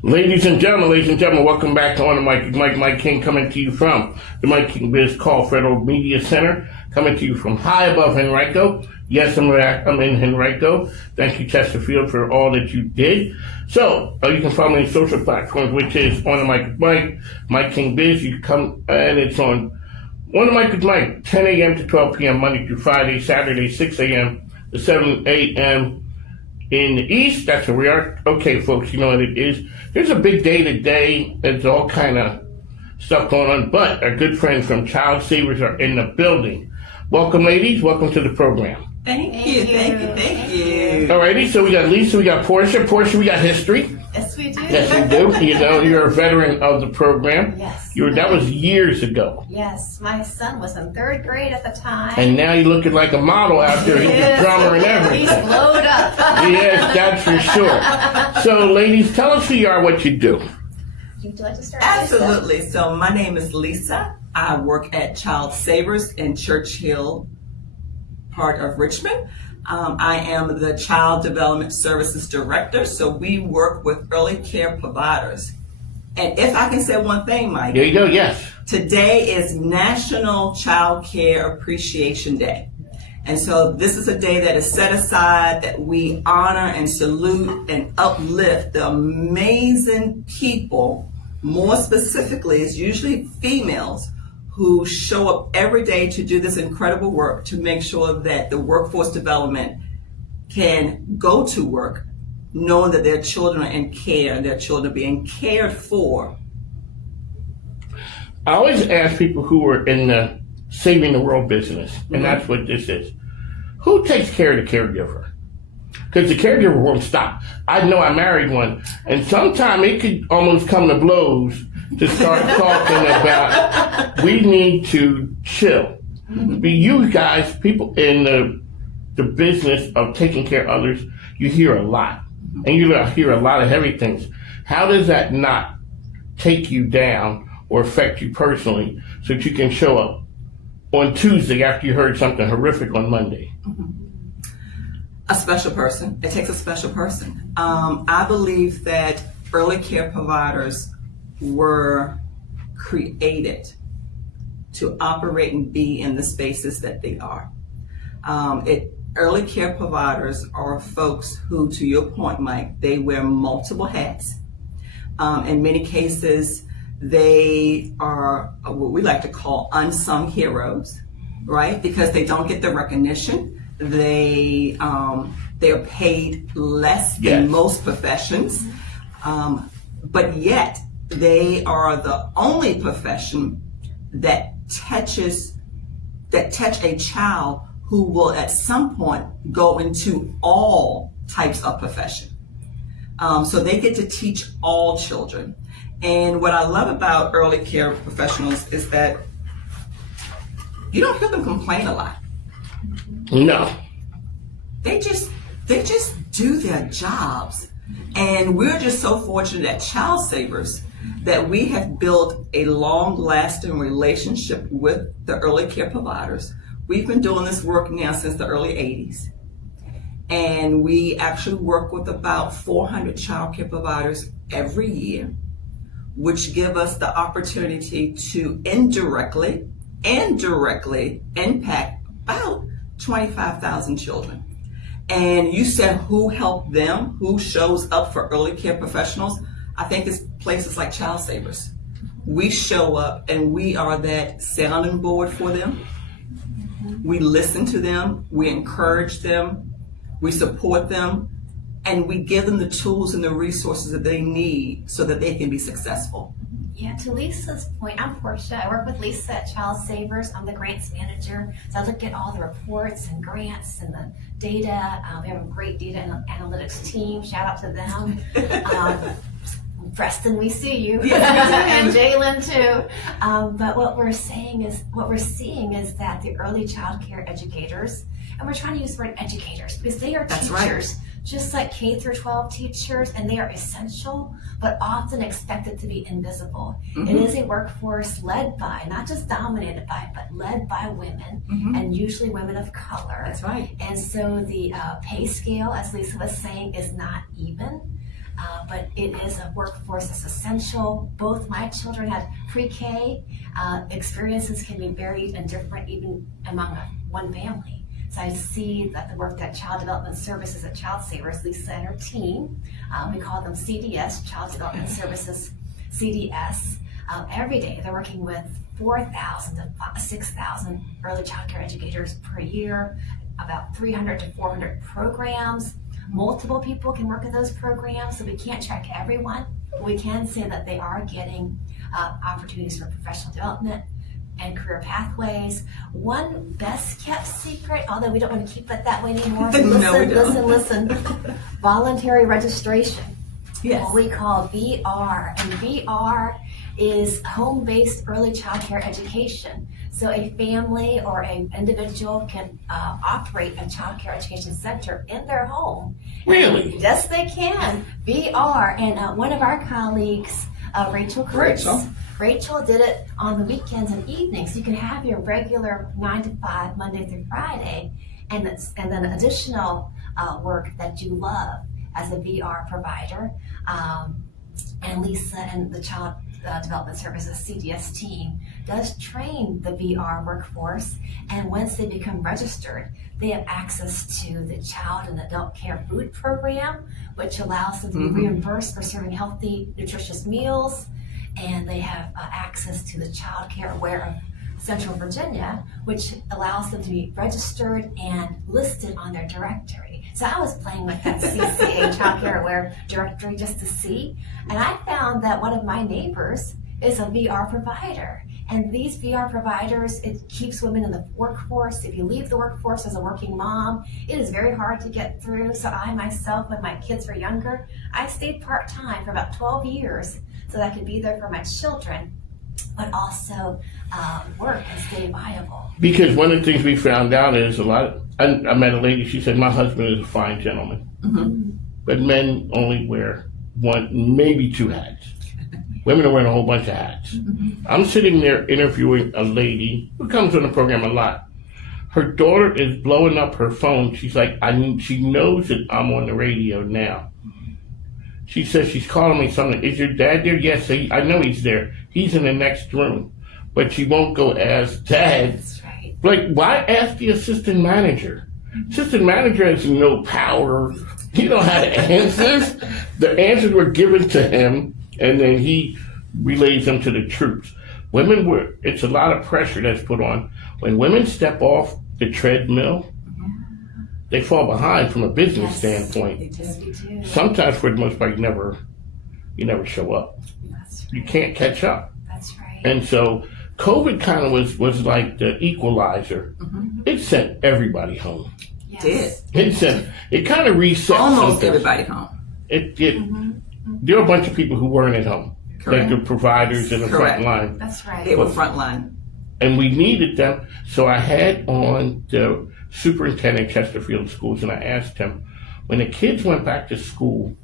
Ladies and gentlemen, welcome back to On the Mic. Mike King coming to you from the MIKEKINGBIZ Federal Media Center, coming to you from high above Henrico. Yes, I'm in Henrico. Thank you, Chesterfield, for all that you did. So, you can follow me on social platforms, which is On the Mic with Mike, MIKEKINGBIZ. You can come, and it's on the Mic with Mike, 10 a.m. to 12 p.m., Monday through Friday, Saturday, 6 a.m. to 7 a.m. in the East. That's where we are. Okay, folks, you know what it is. There's a big day today. There's all kind of stuff going on, but our good friends from Childsavers are in the building. Welcome, ladies. Welcome to the program. Thank you. Alrighty, so we got Lisa, we got Portia. Portia, we got history. Yes, we do. Yes, we do. You know, you're a veteran of the program. Yes. That was years ago. Yes, my son was in 3rd grade at the time. And now you're looking like a model out there. He's a drummer and everything. He's blowed up. Yes, that's for sure. So, ladies, tell us who you are, what you do. Would you like to start? Absolutely. So my name is Lisa. I work at Childsavers in Churchill, part of Richmond. I am the Child Development Services Director, so we work with early care providers. And if I can say one thing, Mike. There you go, yes. Today is National Child Care Appreciation Day. And so this is a day that is set aside that we honor and salute and uplift the amazing people, more specifically, it's usually females, who show up every day to do this incredible work to make sure that the workforce development can go to work knowing that their children are in care and their children are being cared for. I always ask people who are in the saving the world business, and that's what this is. Who takes care of the caregiver? Because the caregiver won't stop. I know I married one, and sometimes it could almost come to blows to start talking about we need to chill. But you guys, people in the business of taking care of others, you hear a lot. And you hear a lot of heavy things. How does that not take you down or affect you personally so that you can show up on Tuesday after you heard something horrific on Monday? A special person. It takes a special person. I believe that early care providers were created to operate and be in the spaces that they are. Early care providers are folks who, to your point, Mike, they wear multiple hats. In many cases, they are what we like to call unsung heroes, right? Because they don't get the recognition. They are paid less than most professions, but yet they are the only profession that touch a child who will at some point go into all types of profession. So they get to teach all children. And what I love about early care professionals is that you don't hear them complain a lot. No. They just do their jobs. And we're just so fortunate at Childsavers that we have built a long-lasting relationship with the early care providers. We've been doing this work now since the early 80s. And we actually work with about 400 child care providers every year, which give us the opportunity to indirectly and directly impact about 25,000 children. And you said who helped them, who shows up for early care professionals? I think it's places like Childsavers. We show up and we are that sounding board for them. We listen to them, we encourage them, we support them, and we give them the tools and the resources that they need so that they can be successful. Yeah, to Lisa's point, I'm Portia. I work with Lisa at Childsavers. I'm the grants manager. So I look at all the reports and grants and the data. We have a great data and analytics team. Shout out to them. Preston, we see you, Yes, and Jalen too. But what we're seeing is that the early child care educators, and we're trying to use the word educators because they are That's right. teachers, just like K through 12 teachers, and they are essential, but often expected to be invisible. Mhm. It is a workforce led by, not just dominated by, but led by women, Mhm. and usually women of color. That's right. And so the pay scale, as Lisa was saying, is not even. But it is a workforce that's essential. Both my children had pre-K. Experiences can be varied and different even among one family. So I see that the work that Child Development Services at Childsavers, Lisa and her team, we call them CDS, Child Development Services, CDS. Every day they're working with 4,000 to 6,000 early child care educators per year, about 300 to 400 programs. Multiple people can work in those programs, so we can't track everyone. We can say that they are getting opportunities for professional development and career pathways. One best kept secret, although we don't want to keep it that way anymore. So No, we don't. listen. Voluntary registration. Yes. What we call VR, and VR is home-based early child care education. So a family or an individual can operate a child care education center in their home. Really? Yes, they can. VR, and one of our colleagues, Rachel Kurtz. Rachel did it on the weekends and evenings. You can have your regular 9 to 5, Monday through Friday, and then additional work that you love as a VR provider. And Lisa and the Child Development Services CDS team does train the VR workforce, and once they become registered, they have access to the Child and Adult Care Food Program, which allows them to be reimbursed for serving healthy, nutritious meals, and they have access to the Child Care Aware of Central Virginia, which allows them to be registered and listed on their directory. So I was playing with that CCA Child Care Aware directory just to see, and I found that one of my neighbors is a VR provider. And these VR providers, it keeps women in the workforce. If you leave the workforce as a working mom, it is very hard to get through. So I myself, when my kids were younger, I stayed part-time for about 12 years so that I could be there for my children, but also work and stay viable. Because one of the things we found out is I met a lady, she said, my husband is a fine gentleman. Mm-hmm. But men only wear one, maybe two hats. Women are wearing a whole bunch of hats. Mm-hmm. I'm sitting there interviewing a lady who comes on the program a lot. Her daughter is blowing up her phone. She's like, she knows that I'm on the radio now. She says she's calling me something. Is your dad there? Yes, I know he's there. He's in the next room. But she won't go ask dad. That's right. Like, why ask the assistant manager? Assistant manager has no power. He don't have answers. The answers were given to him, and then he relays them to the troops. It's a lot of pressure that's put on. When women step off the treadmill, they fall behind from a business standpoint. Yes, we do. Sometimes, for the most part, you never show up. That's right. You can't catch up. That's right. And so COVID kind of was like the equalizer. Mm-hmm. It sent everybody home. Yes. It kind of reset Almost something. everybody home. There were a bunch of people who weren't at home. Correct. Like the providers in the Correct. front line. That's right. They were frontline. And we needed them. So I had on the superintendent of Chesterfield Schools, and I asked him, when the kids went back to school,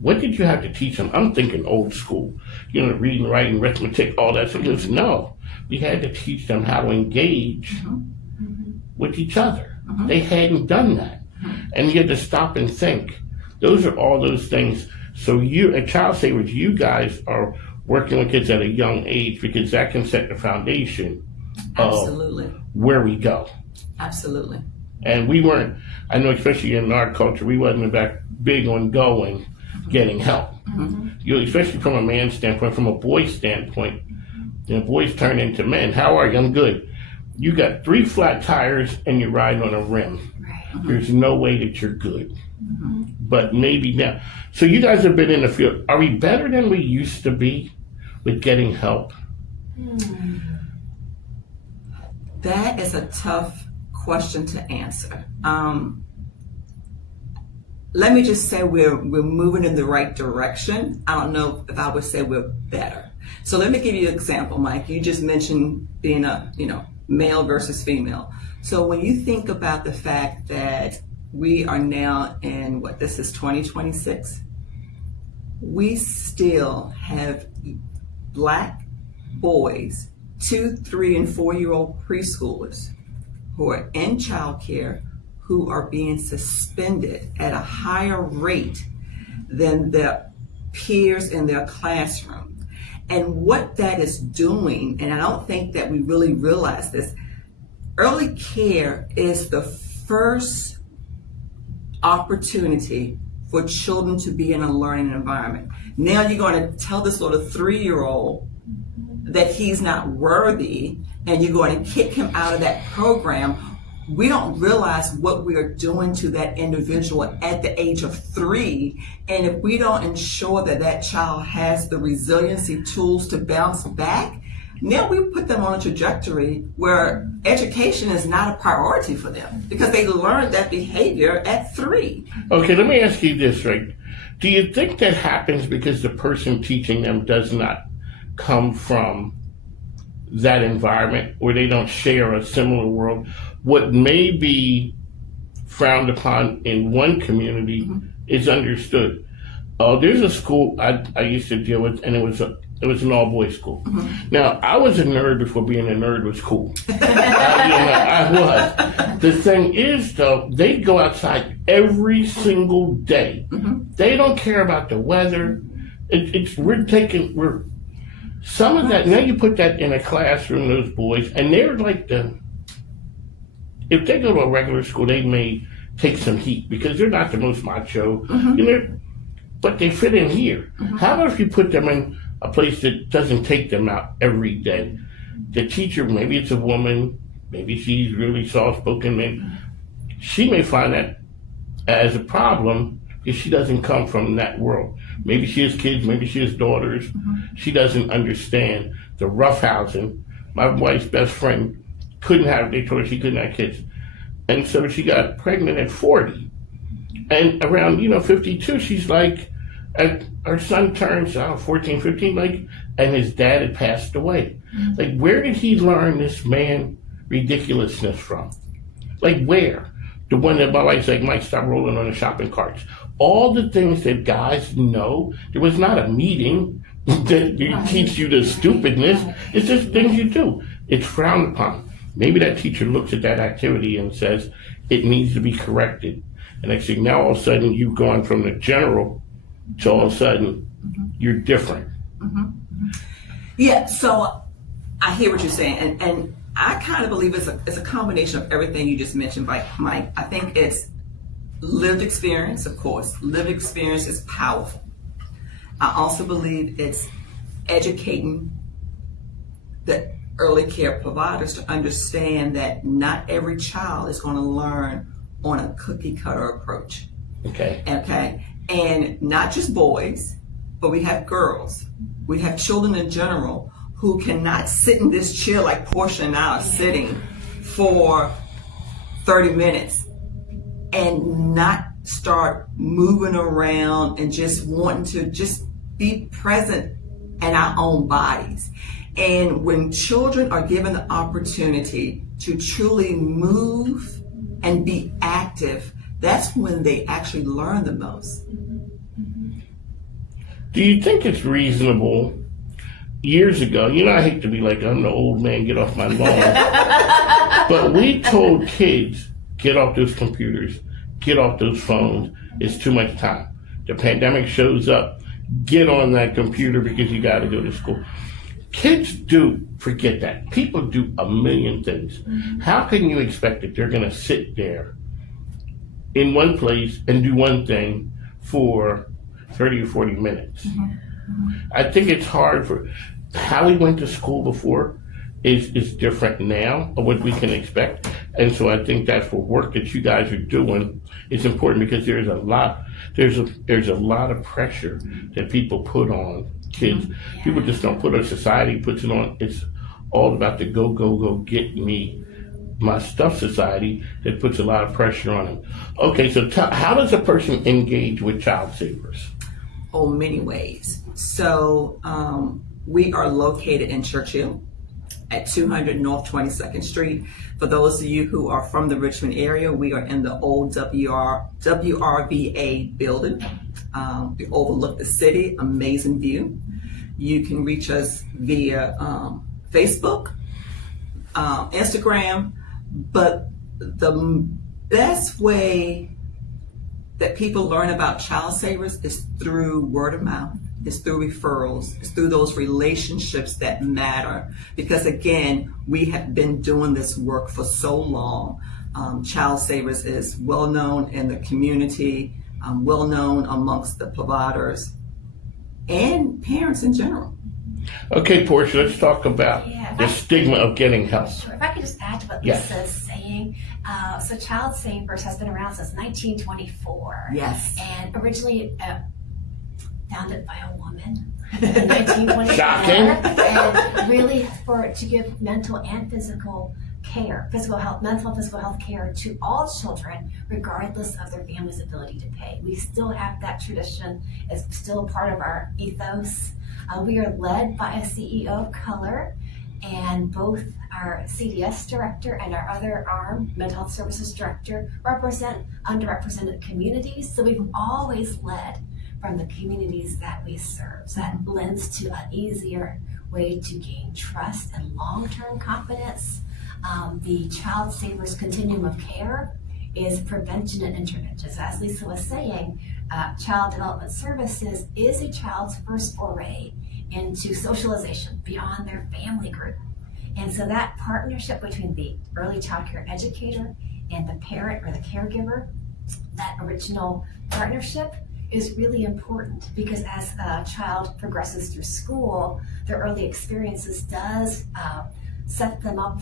what did you have to teach them? I'm thinking old school, reading, writing, arithmetic, all that. So he goes, no, we had to teach them how to engage with each other. They hadn't done that. And you had to stop and think. Those are all those things. So you, at Childsavers, you guys are working with kids at a young age because that can set the foundation of Absolutely. where we go. Absolutely. And we weren't, I know especially in our culture, we wasn't that big on getting help. Especially from a man's standpoint, from a boy's standpoint, boys turn into men. How are you? I'm good. You got 3 flat tires and you're riding on a rim. Right. There's no way that you're good. But maybe now. So you guys have been in the field. Are we better than we used to be with getting help? That is a tough question to answer. let me just say we're moving in the right direction. I don't know if I would say we're better. So let me give you an example, Mike. You just mentioned being a, male versus female. So when you think about the fact that we are now in this is 2026, we still have Black boys, 2, 3, and 4-year-old preschoolers who are in childcare who are being suspended at a higher rate than their peers in their classroom. And what that is doing, and I don't think that we really realize this, early care is the first opportunity for children to be in a learning environment. Now you're going to tell this little 3-year-old that he's not worthy, and you're going to kick him out of that program. We don't realize what we are doing to that individual at the age of 3. And if we don't ensure that that child has the resiliency tools to bounce back, now we put them on a trajectory where education is not a priority for them because they learned that behavior at 3. Okay, let me ask you this, right? Do you think that happens because the person teaching them does not come from that environment, or they don't share a similar world? What may be frowned upon in one community is understood. There's a school I used to deal with, and it was an all-boys school. Now, I was a nerd before being a nerd was cool. I was. The thing is, though, they go outside every single day. They don't care about the weather. We're some of that. Now you put that in a classroom, those boys, and they're like if they go to a regular school, they may take some heat because they're not the most macho, but they fit in here. How about if you put them in a place that doesn't take them out every day? The teacher, maybe it's a woman, maybe she's really soft-spoken, she may find that as a problem if she doesn't come from that world. Maybe she has kids, maybe she has daughters. She doesn't understand the roughhousing. My wife's best friend they told her she couldn't have kids. And so she got pregnant at 40. And around, 52, she's like, her son turns 14, 15, and his dad had passed away. Where did he learn this man ridiculousness from? Where? The one that my wife's like, Mike, stop rolling on the shopping carts. All the things that guys know, there was not a meeting that teach you the stupidness. It's just things you do. It's frowned upon. Maybe that teacher looks at that activity and says, it needs to be corrected. And I say, now all of a sudden you've gone from the general to all of a sudden you're different. Yeah, so I hear what you're saying. And I kind of believe it's a combination of everything you just mentioned, Mike. I think it's lived experience, of course. Lived experience is powerful. I also believe it's educating the early care providers to understand that not every child is going to learn on a cookie cutter approach. Okay. And not just boys, but we have girls. We have children in general who cannot sit in this chair like Portia and I are sitting for 30 minutes and not start moving around and just wanting to just be present in our own bodies. And when children are given the opportunity to truly move and be active, that's when they actually learn the most. Do you think it's reasonable? Years ago, I hate to be like, I'm the old man, get off my lawn. But we told kids, get off those computers, get off those phones. It's too much time. The pandemic shows up, get on that computer because you got to go to school. Kids do forget that. People do a million things. How can you expect that they're going to sit there in one place and do one thing for 30 or 40 minutes? I think it's hard for how we went to school before is different now of what we can expect. And so I think that's for work that you guys are doing. It's important because there's a lot of pressure that people put on kids. People just don't put on, society puts it on. It's all about the go, get me my stuff society, it puts a lot of pressure on them. Okay, so how does a person engage with Childsavers? Oh, many ways. So we are located in Churchill at 200 North 22nd Street. For those of you who are from the Richmond area, we are in the old WRVA building. We overlook the city, amazing view. You can reach us via Facebook, Instagram, but the best way that people learn about Childsavers is through word of mouth. It's through referrals. It's through those relationships that matter. Because again, we have been doing this work for so long. Childsavers is well known in the community, well known amongst the providers and parents in general. Okay, Portia, let's talk about the stigma of getting help. Sure. If I could just add to what Lisa's saying. So Childsavers has been around since 1924. Yes. And originally founded by a woman in 1924. Shocking. And really to give mental and physical care, mental and physical health care to all children, regardless of their family's ability to pay. We still have that tradition. It's still a part of our ethos. We are led by a CEO of color, and both our CDS director and our other arm, mental health services director, represent underrepresented communities. So we've always led from the communities that we serve. So that lends to an easier way to gain trust and long-term confidence. The Childsavers continuum of care is prevention and intervention. So as Lisa was saying, Child Development Services is a child's first foray into socialization beyond their family group. And so that partnership between the early child care educator and the parent or the caregiver, that original partnership is really important, because as a child progresses through school, their early experiences does set them up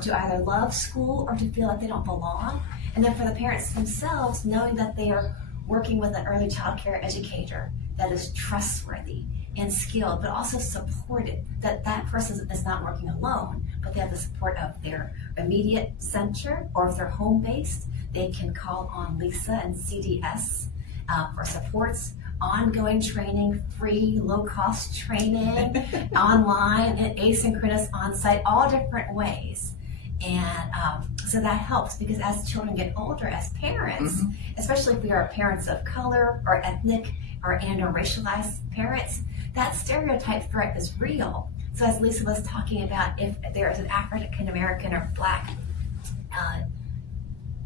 to either love school or to feel like they don't belong. And then for the parents themselves, knowing that they are working with an early child care educator that is trustworthy and skilled, but also supported, that that person is not working alone, but they have the support of their immediate center, or if they're home-based, they can call on Lisa and CDS for supports, ongoing training, free, low-cost training, online and asynchronous on-site, all different ways. And so that helps, because as children get older, as parents, especially if we are parents of color or ethnic or racialized parents, that stereotype threat is real. So as Lisa was talking about, if there is an African American or Black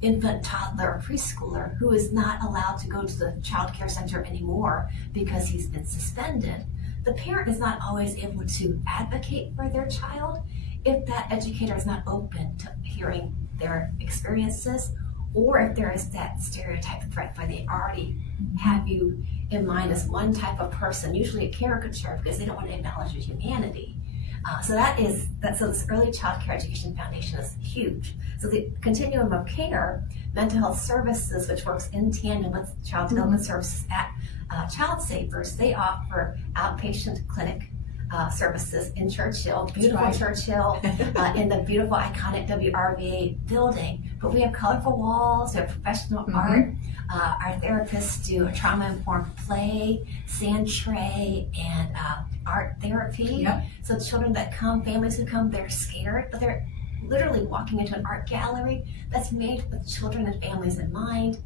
infant, toddler, or preschooler who is not allowed to go to the child care center anymore because he's been suspended, the parent is not always able to advocate for their child if that educator is not open to hearing their experiences, or if there is that stereotype threat where they already have you in mind as one type of person, usually a caricature, because they don't want to acknowledge your humanity. So this early child care education foundation is huge. So the continuum of care, mental health services, which works in tandem with child development services at Childsavers, they offer outpatient clinic services in Churchill, beautiful Churchill, in the beautiful iconic WRVA building. But we have colorful walls, we have professional art. Our therapists do a trauma-informed play, sand tray, and art therapy. So children that come, families who come, they're scared, but they're literally walking into an art gallery that's made with children and families in mind.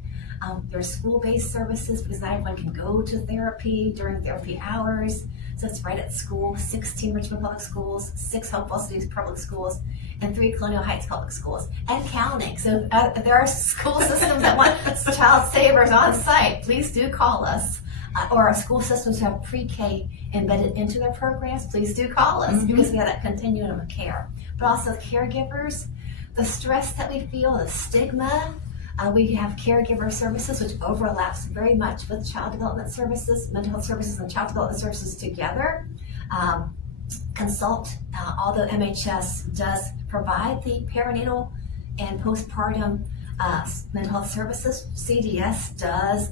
There's school-based services, because not everyone can go to therapy during therapy hours. So it's right at school, 16 Richmond public schools, 6 Hopewell City public schools, and 3 Colonial Heights public schools, and counting. So if there are school systems that want Childsavers on site, please do call us. Or school systems who have pre-K embedded into their programs, please do call us, because we have that continuum of care. But also caregivers, the stress that we feel, the stigma. We have caregiver services, which overlaps very much with child development services, mental health services, and child development services together. Consult, although MHS does provide the perinatal and postpartum mental health services, CDS does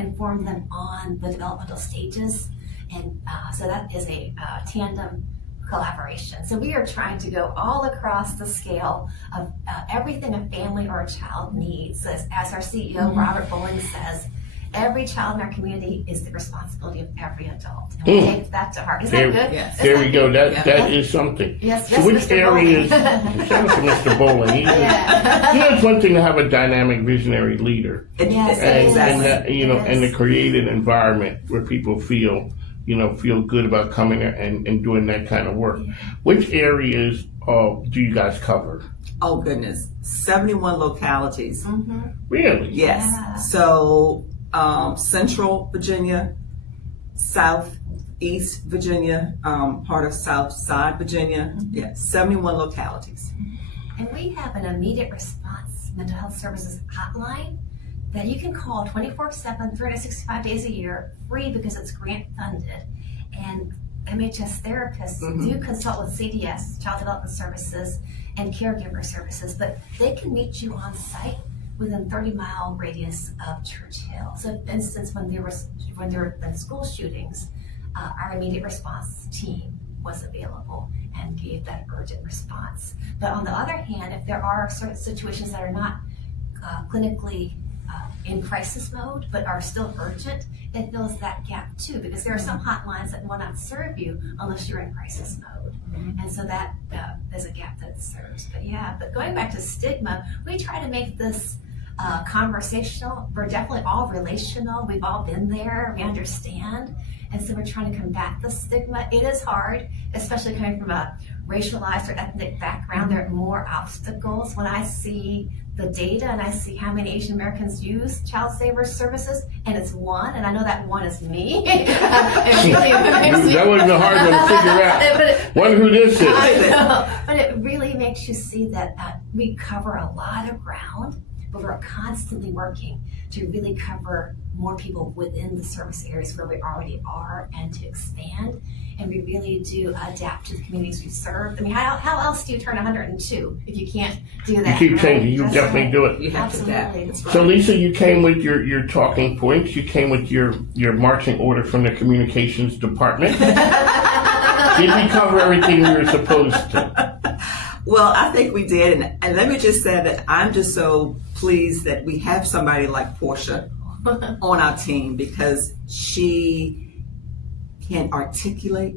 inform them on the developmental stages. And so that is a tandem collaboration. So we are trying to go all across the scale of everything a family or a child needs. As our CEO, Robert Bowling, says, every child in our community is the responsibility of every adult. And we take that to heart. Is that good? Yes. There we go. That is something. Yes, So which Mr. areas? Bowling. Shout out to Mr. Bowling. Yeah. It's one thing to have a dynamic, visionary leader, Yes, and, it is. and that, It and is. to create an environment where people feel good about coming and doing that kind of work. Which areas do you guys cover? Oh goodness, 71 localities. Really? Yes. Yeah. So Central Virginia, Southeast Virginia, part of South Side Virginia. Yeah, 71 localities. And we have an immediate response mental health services hotline that you can call 24/7, 365 days a year, free because it's grant funded. And MHS therapists do consult with CDS, Child Development Services, and Caregiver Services, but they can meet you on site within 30-mile radius of Church Hill. So, for instance, when there have been school shootings, our immediate response team was available and gave that urgent response. But on the other hand, if there are certain situations that are not clinically in crisis mode but are still urgent, it fills that gap too, because there are some hotlines that will not serve you unless you're in crisis mode. And so that is a gap that it serves. But going back to stigma, we try to make this conversational. We're definitely all relational. We've all been there. We understand. And so we're trying to combat the stigma. It is hard, especially coming from a racialized or ethnic background. There are more obstacles. When I see the data and I see how many Asian Americans use Childsavers services, and it's one, and I know that one is me. That wasn't a hard one to figure out. Wonder who this is. I know, but it really makes you see that we cover a lot of ground, but we're constantly working to really cover more people within the service areas where we already are and to expand. And we really do adapt to the communities we serve. I mean, how else do you turn 102 if you can't do that? You keep right? changing. You That's definitely right. do it. You have to adapt. Absolutely. That's right. So Lisa, you came with your talking points. You came with your marching order from the communications department. Did we cover everything we were supposed to? Well, I think we did. And let me just say that I'm just so pleased that we have somebody like Portia on our team, because she can articulate,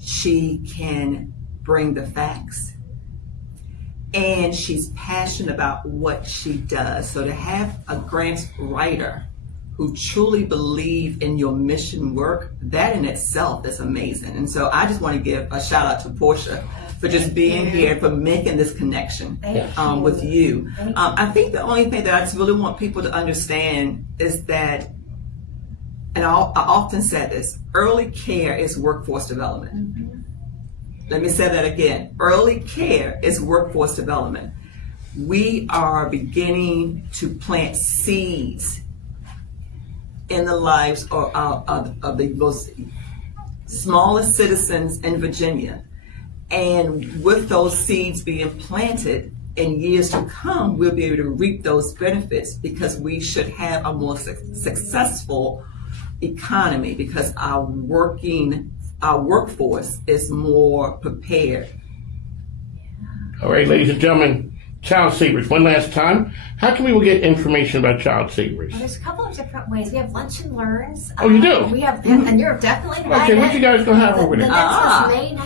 she can bring the facts, and she's passionate about what she does. So to have a grant writer who truly believe in your mission work, that in itself is amazing. And so I just want to give a shout out to Portia for just being here, for making this connection with you. I think the only thing that I just really want people to understand is that, and I often say this, early care is workforce development. Let me say that again. Early care is workforce development. We are beginning to plant seeds in the lives of the most smallest citizens in Virginia. And with those seeds being planted, in years to come, we'll be able to reap those benefits, because we should have a more successful economy, because our workforce is more prepared. All right, ladies and gentlemen, Childsavers, one last time. How can we get information about Childsavers? Well, there's a couple of different ways. We have lunch and learns. Oh, you do? We have, and you're definitely invited. Okay, what you guys gonna have over The there? next is May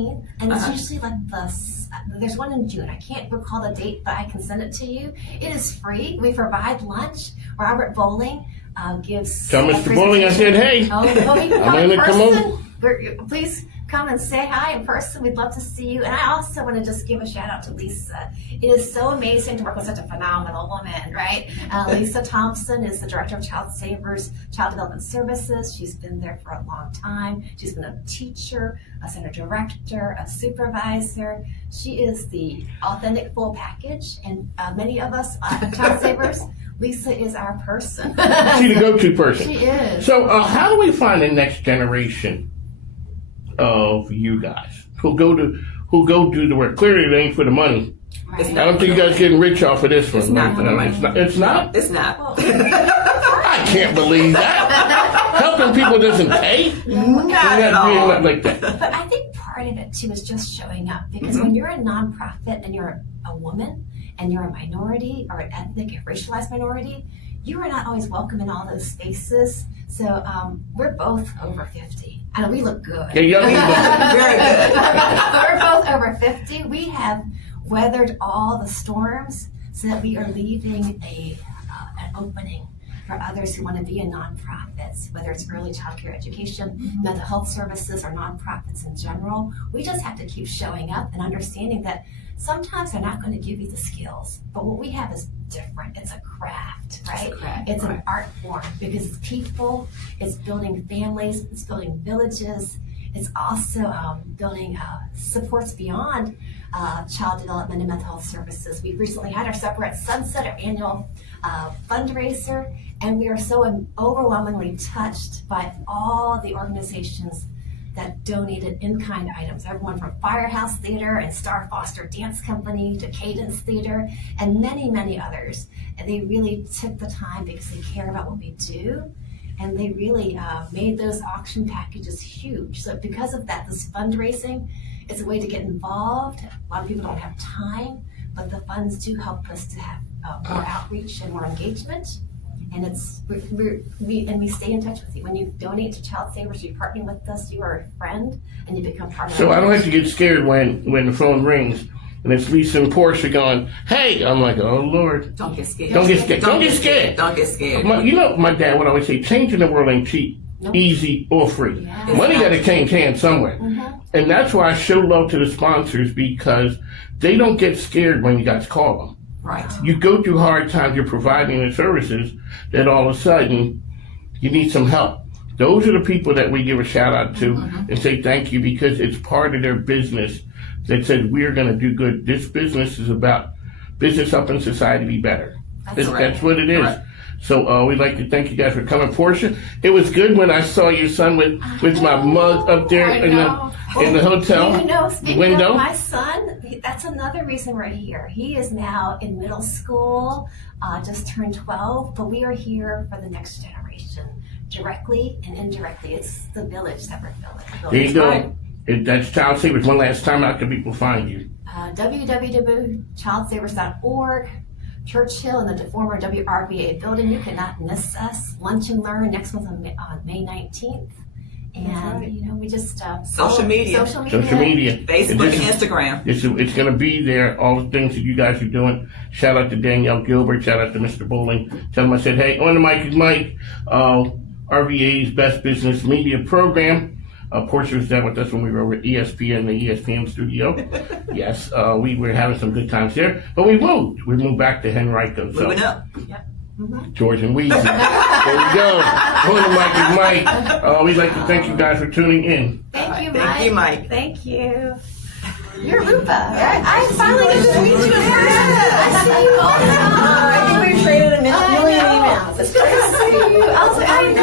19th, and it's usually like there's one in June. I can't recall the date, but I can send it to you. It is free. We provide lunch. Robert Bowling gives. Tell a Mr. Bowling I said, hey. Oh, well, you can come I'm in gonna come person. Please come and say hi in person. We'd love to see you. And I also want to just give a shout out to Lisa. It is so amazing to work with such a phenomenal woman, right? Lisa Thompson is the director of Childsavers, Child Development Services. She's been there for a long time. She's been a teacher, a center director, a supervisor. She is the authentic full package. And many of us Childsavers, Lisa is our person. She's the go-to person. She is. So how do we find the next generation of you guys who go do the work? Clearly, it ain't for the money. It's I not don't think you guys getting rich off of this one. It's not for the money. It's not. It's not. I can't believe that. Help welcome people doesn't pay? Not at Not all. like that. But I think part of it too is just showing up because when you're a nonprofit and you're a woman and you're a minority or an ethnic or racialized minority, you are not always welcome in all those spaces. So we're both over 50. I know we look good. Yeah, young people. Very good. We're both over 50. We have weathered all the storms so that we are leaving an opening for others who want to be in nonprofits, whether it's early childcare education, mental health services, or nonprofits in general. We just have to keep showing up and understanding that sometimes they're not going to give you the skills, but what we have is different. It's a craft, right? It's an art form because it's people, it's building families, it's building villages, it's also building supports beyond child development and mental health services. We recently had our Supper at Sunset, our annual fundraiser, and we are so overwhelmingly touched by all the organizations that donated in-kind items. Everyone from Firehouse Theater and Star Foster Dance Company to Cadence Theater and many, many others. And they really took the time because they care about what we do. And they really made those auction packages huge. So because of that, this fundraising is a way to get involved. A lot of people don't have time, but the funds do help us to have more outreach and more engagement. And we stay in touch with you. When you donate to Childsavers, you partner with us, you are a friend, and you become part of So our I don't have to get scared when the phone rings and it's Lisa and Portia going, "Hey," I'm like, "Oh Lord." Don't get scared. Don't get scared. Don't get scared. Don't get scared. My dad would always say, changing the world ain't cheap, Nope. easy, or free. Yeah. Money got to change hands somewhere. Mhm. And that's why I show love to the sponsors because they don't get scared when you guys call them. Right. You go through hard times, you're providing the services, that all of a sudden you need some help. Those are the people that we give a shout out to and say thank you because it's part of their business that said we're going to do good. This business is about business helping society be better. That's what it is. Right. So we'd like to thank you guys for coming. Portia, it was good when I saw your son with my mug up there in the hotel You know, speaking window. of my son, that's another reason we're here. He is now in middle school, just turned 12, but we are here for the next generation, directly and indirectly. It's the village that we're building. There you go. Right. That's Childsavers. One last time, how can people find you? www.childsavers.org. Churchill in the former WRVA building. You cannot miss us. Lunch and Learn next month on May 19th. And, right. we just... Social media. Social media. Facebook and Instagram. It's going to be there, all the things that you guys are doing. Shout out to Danielle Gilbert. Shout out to Mr. Bowling. Tell him I said, hey, on the mic is Mike, RVA's Best Business Media Program. Portia was there with us when we were over at ESPN, the ESPN studio. Yes, we were having some good times there. But we moved. We moved back to Henrico. So. Moving up. George and Weezy. There we go. On the mic is Mike. We'd like to thank you guys for tuning in. Thank you, Mike. Thank you, Mike. Thank you. You're Rupa, right? I finally get to meet you in person. I see you all the time. I think we traded a million I know. emails. It's good to see you. I was like, I know.